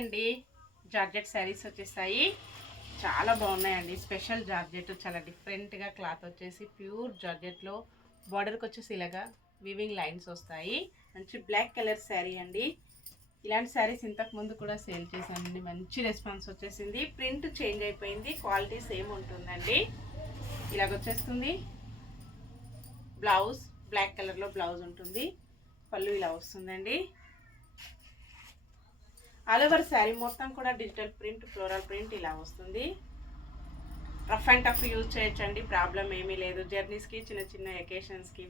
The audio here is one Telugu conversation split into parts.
అండి, జార్జెట్ శారీస్ వచ్చేసాయి. చాలా బాగున్నాయండి. స్పెషల్ జార్జెట్, చాలా డిఫరెంట్గా క్లాత్ వచ్చేసి ప్యూర్ జార్జెట్లో బార్డర్కి వచ్చేసి ఇలాగా వీవింగ్ లైన్స్ వస్తాయి. మంచి బ్లాక్ కలర్ శారీ అండి. ఇలాంటి శారీస్ ఇంతకు ముందు కూడా సేల్ చేశానండి. మంచి రెస్పాన్స్ వచ్చేసింది. ప్రింట్ చేంజ్ అయిపోయింది, క్వాలిటీ సేమ్ ఉంటుందండి. ఇలాగ వచ్చేస్తుంది. బ్లౌజ్ బ్లాక్ కలర్లో బ్లౌజ్ ఉంటుంది. పళ్ళు ఇలా వస్తుందండి. ఆల్ ఓవర్ శారీ మొత్తం కూడా డిజిటల్ ప్రింట్, ఫ్లోరల్ ప్రింట్ ఇలా వస్తుంది. రఫ్ అండ్ టఫ్ యూజ్ చేయొచ్చండి, ప్రాబ్లం ఏమీ లేదు. జర్నీస్కి, చిన్న చిన్న ఎకేషన్స్కి,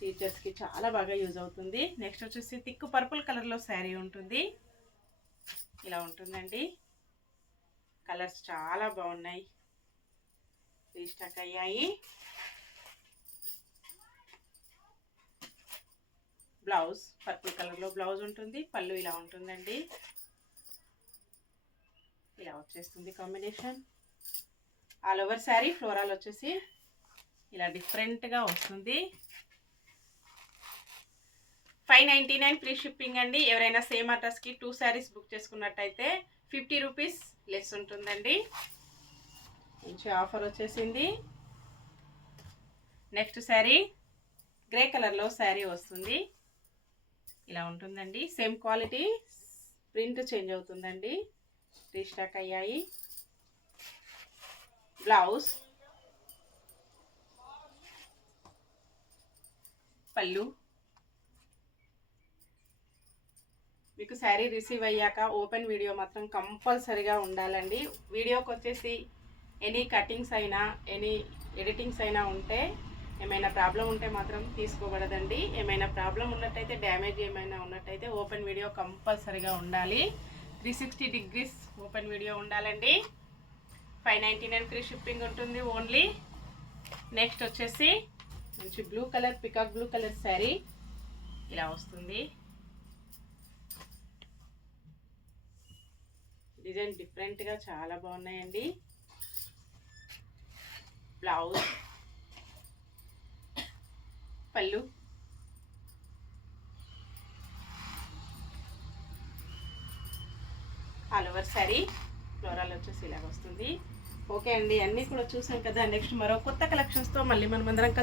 టీచర్స్కి చాలా బాగా యూజ్ అవుతుంది. నెక్స్ట్ వచ్చేసి థిక్ పర్పుల్ కలర్లో శారీ ఉంటుంది. ఇలా ఉంటుందండి. కలర్స్ చాలా బాగున్నాయి, రీస్టాక్ అయ్యాయి. బ్లౌజ్ పర్పుల్ కలర్లో బ్లౌజ్ ఉంటుంది. పళ్ళు ఇలా ఉంటుందండి. ఇలా వచ్చేస్తుంది combination. All over sari floral వచ్చేసి ఇలా డిఫరెంట్గా వస్తుంది. 599 ఫ్రీ షిప్పింగ్ అండి. ఎవరైనా సేమ్ అడ్రస్కి 2 శారీస్ బుక్ చేసుకున్నట్టయితే 50 రూపీస్ లెస్ ఉంటుందండి. మంచి ఆఫర్ వచ్చేసింది. నెక్స్ట్ శారీ గ్రే కలర్లో శారీ వస్తుంది. ఇలా ఉంటుందండి. సేమ్ క్వాలిటీ, ప్రింట్ చేంజ్ అవుతుందండి. రీస్టాక్ అయ్యాయి. బ్లౌజ్, పళ్ళు. మీకు శారీ రిసీవ్ అయ్యాక ఓపెన్ వీడియో మాత్రం కంపల్సరీగా ఉండాలండి. వీడియోకి వచ్చేసి ఎనీ కటింగ్స్ అయినా, ఎనీ ఎడిటింగ్స్ అయినా ఉంటే, ఏమైనా ప్రాబ్లం ఉంటే మాత్రం తీసుకోబడదండి. ఏమైనా ప్రాబ్లం ఉన్నట్టయితే, డ్యామేజ్ ఏమైనా ఉన్నట్టయితే ఓపెన్ వీడియో కంపల్సరీగా ఉండాలి. 360 డిగ్రీస్ ఓపెన్ వీడియో ఉండాలండి. 599 ఫ్రీ షిప్పింగ్ ఉంటుంది ఓన్లీ. నెక్స్ట్ వచ్చేసి మంచి blue colour, peacock blue colour sari ఇలా వస్తుంది. డిజైన్ డిఫరెంట్గా చాలా బాగున్నాయండి. బ్లౌజ్, పళ్ళు, ఆల్ ఓవర్ శారీ ఫ్లోరల్ వచ్చేసి ఇలాగ వస్తుంది. ఓకే అండి, అన్నీ కూడా చూసాం కదా. నెక్స్ట్ మరో కొత్త కలెక్షన్స్తో మళ్ళీ మనం అందరం కలిసి